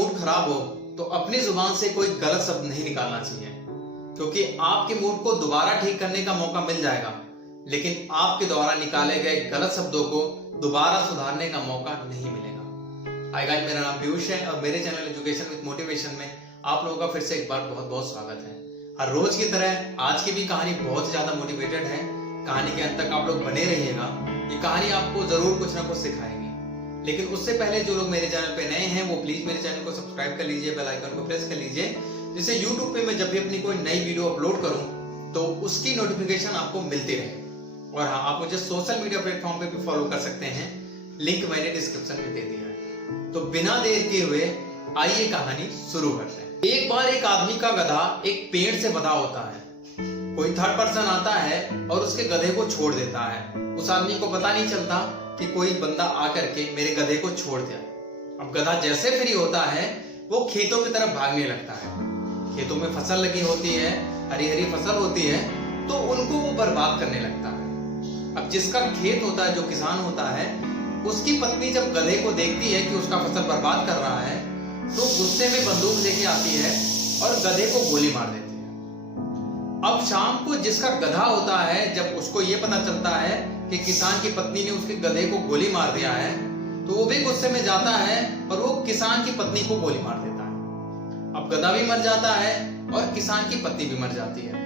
Mood खराब हो तो अपनी जुबान से कोई गलत शब्द नहीं निकालना चाहिए, क्योंकि आपके मूड को दोबारा ठीक करने का मौका मिल जाएगा, लेकिन आपके द्वारा निकाले गए गलत शब्दों को दोबारा सुधारने का मौका नहीं मिलेगा। हाय गाइस, मेरा नाम पीयूष है और मेरे चैनल एजुकेशन विद मोटिवेशन में आप लोगों का फिर से एक बार बहुत बहुत स्वागत है। हर रोज की तरह आज की भी कहानी बहुत ज्यादा मोटिवेटेड है। कहानी के अंत तक आप लोग बने रहिएगा। ये कहानी आपको जरूर कुछ ना कुछ सिखाएगी। लेकिन उससे पहले जो लोग मेरे चैनल पे नए हैं वो प्लीज मेरे चैनल को सब्सक्राइब कर लीजिए, बेल आइकन को प्रेस कर लीजिए, जिससे YouTube पे मैं जब भी अपनी कोई नई वीडियो अपलोड करूं तो उसकी नोटिफिकेशन आपको मिलती रहे। और हाँ, आप मुझे सोशल मीडिया प्लेटफॉर्म पे भी फॉलो कर सकते हैं, लिंक मैंने डिस्क्रिप्शन में दे दिया है। तो बिना देर किए हुए आइए कहानी शुरू करते हैं। एक बार एक आदमी का गधा एक पेड़ से बंधा होता है। कोई थर्ड पर्सन आता है और उसके गधे को छोड़ देता है। उस आदमी को पता नहीं चलता कि कोई बंदा आकर के मेरे गधे को छोड़ दिया। अब गधा जैसे फ्री होता है वो खेतों की तरफ भागने लगता है। खेतों में फसल लगी होती है, हरी हरी फसल होती है, तो उनको वो बर्बाद करने लगता है। अब जिसका खेत होता है, जो किसान होता है, उसकी पत्नी जब गधे को देखती है कि उसका फसल बर्बाद कर रहा है तो गुस्से में बंदूक लेके आती है और गधे को गोली मार देती है। अब शाम को जिसका गधा होता है, जब उसको ये पता चलता है कि किसान की पत्नी ने उसके गधे को गोली मार दिया है, तो वो भी गुस्से में जाता है और वो किसान की पत्नी को गोली मार देता है। अब गधा भी मर जाता है और किसान की पत्नी भी मर जाती है।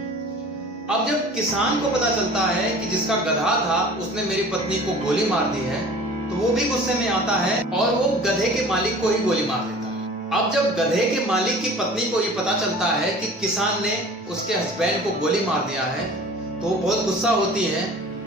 अब जब किसान को पता चलता है कि जिसका गधा था उसने मेरी पत्नी को गोली मार दी है, तो वो भी गुस्से में आता है और वो गधे के मालिक को ही गोली मार देता है। अब जब गधे के मालिक की पत्नी को ये पता चलता है कि किसान ने उसके हस्बैंड को गोली मार दिया है, तो वो बहुत गुस्सा होती है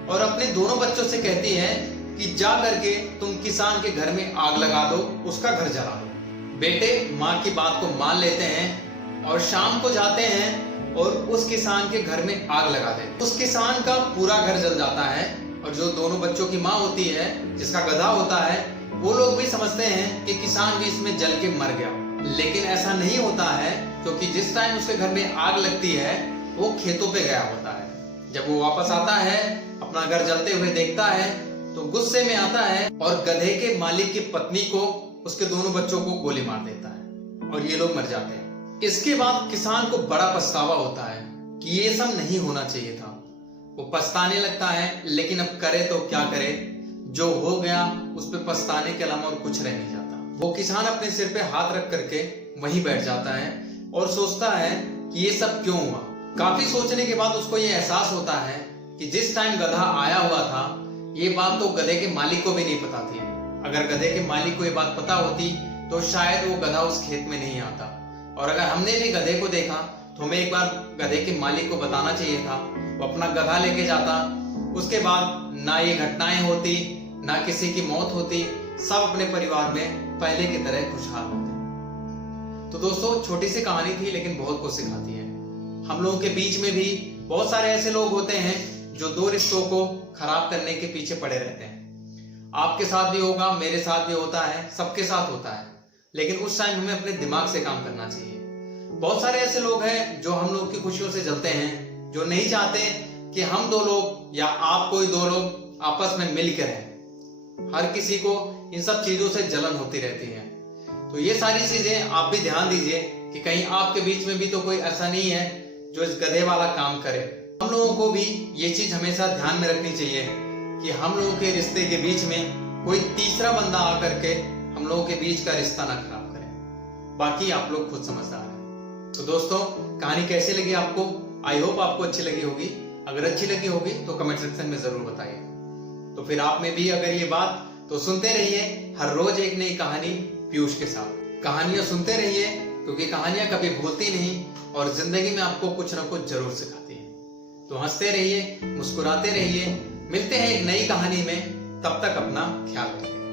और अपने दोनों बच्चों से कहती है कि जा करके तुम किसान के घर में आग लगा दो, उसका घर जला दो। बेटे माँ की बात को मान लेते हैं और शाम को जाते हैं और उस किसान के घर में आग लगा देते। उस किसान का पूरा घर जल जाता है और जो दोनों बच्चों की माँ होती है, जिसका गधा होता है, वो लोग भी समझते हैं कि किसान भी इसमें जल के मर गया। लेकिन ऐसा नहीं होता है, क्योंकि जिस टाइम उसके घर में आग लगती है वो खेतों पे गया होता है। जब वो वापस आता है, अपना घर जलते हुए देखता है, तो गुस्से में आता है और गधे के मालिक की पत्नी को, उसके दोनों बच्चों को गोली मार देता है और ये लोग मर जाते हैं। इसके बाद किसान को बड़ा पछतावा होता है कि ये सब नहीं होना चाहिए था। वो पछताने लगता है, लेकिन अब करे तो क्या करे, जो हो गया उस पे पछताने के अलावा और कुछ रह नहीं जाता। वो किसान अपने सिर पे हाथ रख करके वहीं बैठ जाता है और सोचता है कि ये सब क्यों हुआ। काफी सोचने के बाद उसको ये एहसास होता है कि जिस टाइम गधा आया हुआ था, ये बात तो गधे के मालिक को भी नहीं पता थी। अगर गधे के मालिक को ये बात पता होती तो शायद वो गधा उस खेत में नहीं आता। और अगर हमने भी गधे को देखा तो हमें एक बार गधे के मालिक को बताना चाहिए था। वो अपना गधा लेके जाता, उसके बाद ना ये घटनाएं होती, ना किसी की मौत होती, सब अपने परिवार में पहले की तरह खुशहाल होते। तो दोस्तों, छोटी सी कहानी थी लेकिन बहुत कुछ सिखाती है। हम लोगों के बीच में भी बहुत सारे ऐसे लोग होते हैं जो दो रिश्तों को खराब करने के पीछे पड़े रहते हैं। आपके साथ भी होगा, मेरे साथ भी होता है, सबके साथ होता है। लेकिन उस टाइम हमें अपने दिमाग से काम करना चाहिए। बहुत सारे ऐसे लोग हैं जो हम लोग की खुशियों से जलते हैं, जो नहीं चाहते कि हम दो लोग या आप कोई दो लोग आपस में मिलकर रहें। हर किसी को इन सब चीजों से जलन होती रहती है। तो ये सारी चीजें आप भी ध्यान दीजिए कि कहीं आपके बीच में भी तो कोई ऐसा नहीं है जो इस गधे वाला काम करे। हम लोगों को भी ये चीज हमेशा ध्यान में रखनी चाहिए कि हम लोगों के रिश्ते के बीच में कोई तीसरा बंदा आकर के हम लोगों के बीच का रिश्ता ना खराब करे। बाकी आप लोग खुद समझदार हैं। तो दोस्तों, कहानी कैसी लगी आपको? आई होप आपको अच्छी लगी होगी। अगर अच्छी लगी होगी तो कमेंट सेक्शन में जरूर बताइए। तो फिर आप में भी अगर ये बात, तो सुनते रहिए हर रोज एक नई कहानी पीयूष के साथ। कहानियां सुनते रहिए, क्योंकि कहानियां कभी भूलती नहीं और जिंदगी में आपको कुछ ना कुछ जरूर सिखाती है। तो हंसते रहिए, मुस्कुराते रहिए। मिलते हैं एक नई कहानी में, तब तक अपना ख्याल रखिए।